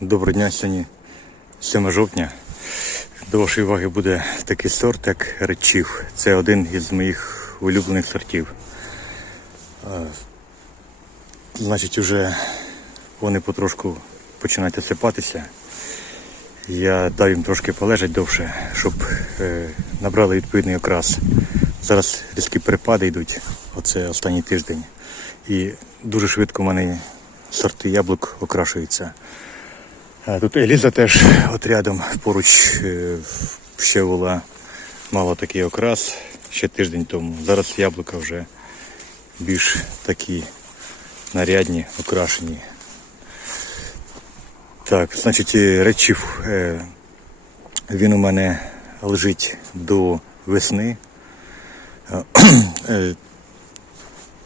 Доброго дня сьогодні 7 жовтня. До вашої уваги буде такий сорт, як речів. Це один із моїх улюблених сортів. Значить, вже вони потрошку починають осипатися. Я дав їм трошки полежати довше, щоб е, набрали відповідний окрас. Зараз різкі перепади йдуть, оце останній тиждень. І дуже швидко в мене сорти яблук окрашуються. Тут Еліза теж от рядом поруч е, ще була мала такий окрас ще тиждень тому. Зараз яблука вже більш такі нарядні, окрашені. Так, значить, е, речів е, він у мене лежить до весни.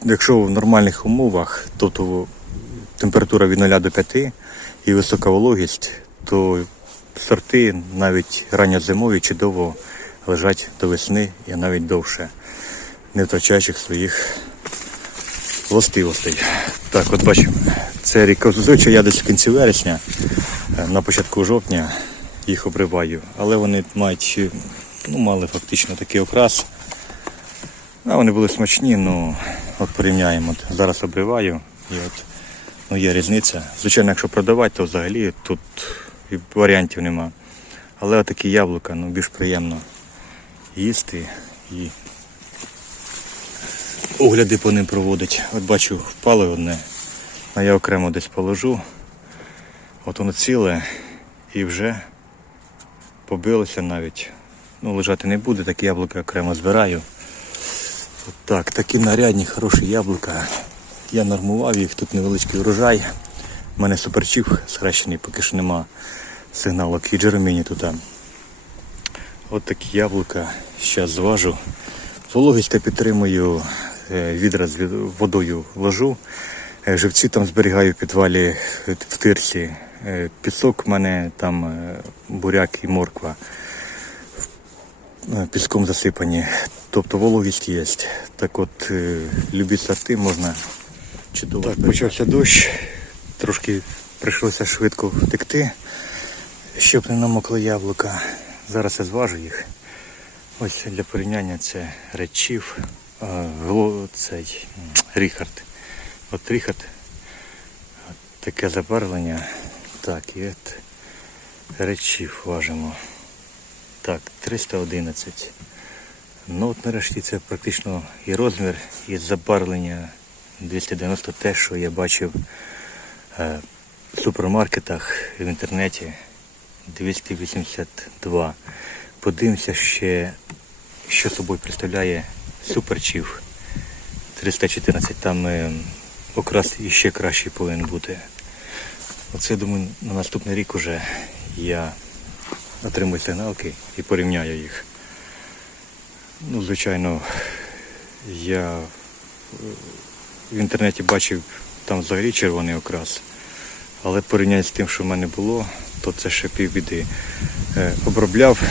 Якщо в нормальних умовах, тобто температура від 0 до 5 і висока вологість, то сорти навіть ранньозимові чудово лежать до весни і навіть довше, не втрачаючи своїх властивостей. Так, от бачимо, це ріка я десь в кінці вересня, е, на початку жовтня їх обриваю, але вони мають, ну, мали фактично такий окрас. А вони були смачні, ну от порівняємо. Зараз обриваю і от ну, є різниця. Звичайно, якщо продавати, то взагалі тут і варіантів нема. Але отакі яблука ну, більш приємно їсти і огляди по ним проводить. От бачу, впало одне, а я окремо десь положу. От воно ціле і вже побилося навіть. Ну, лежати не буде, такі яблука окремо збираю. От так, такі нарядні, хороші яблука. Я нормував їх, тут невеличкий урожай. У мене суперчіп схрещений, поки що нема сигналок і джероміні тут. От такі яблука. Зараз зважу. Вологість підтримую, е, відра з водою ложу. Е, Живці там зберігаю в підвалі в тирсі. Е, Пісок в мене там буряк і морква піском засипані. Тобто вологість є. Так от любі сорти можна чудово. Так, почався дощ, трошки прийшлося швидко втекти, щоб не намокли яблука. Зараз я зважу їх. Ось для порівняння це речів, цей Ріхард. От Ріхард, от таке забарвлення. Так, і от речів важимо. Так, 311. Ну от нарешті це практично і розмір, і забарвлення 290 те, що я бачив е, в супермаркетах в інтернеті 282. Подивимося ще, що собою представляє суперчів 314. Там е, окрас іще кращий повинен бути. Оце думаю на наступний рік уже я отримую сигналки і порівняю їх. Ну, звичайно, я е, в інтернеті бачив там взагалі червоний окрас, але порівняно з тим, що в мене було, то це ще півбіди. Е, обробляв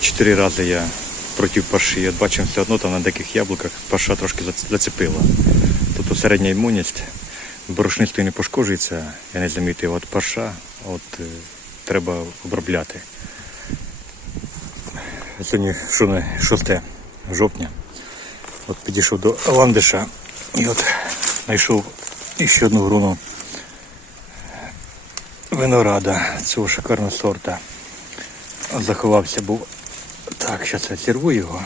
чотири рази я проти парші. От бачимо все одно там на деяких яблуках парша трошки зацепила. Тобто середня імунність, борошнистий не пошкоджується, я не замітив, от парша, от е, треба обробляти. Сьогодні що 6 жовтня. От підійшов до ландиша і от знайшов ще одну груну винограда цього шикарного сорта. Заховався був. Так, зараз я зірву його.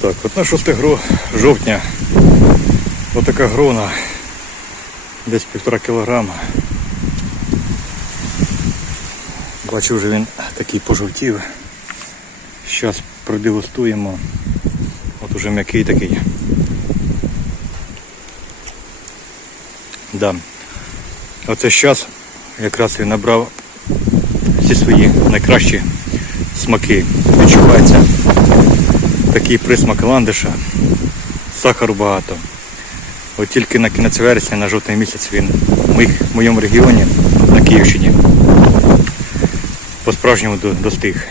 Так, от на 6 гро... жовтня. Отака грона. Десь півтора кілограма. Бачу, вже він такий пожовтів. Зараз продегустуємо. От уже м'який такий. Да. Оце зараз якраз він набрав всі свої найкращі смаки. Відчувається такий присмак ландиша, сахару багато. От тільки на кінець вересня, на жовтий місяць він в в моєму регіоні на Київщині по-справжньому до- достиг.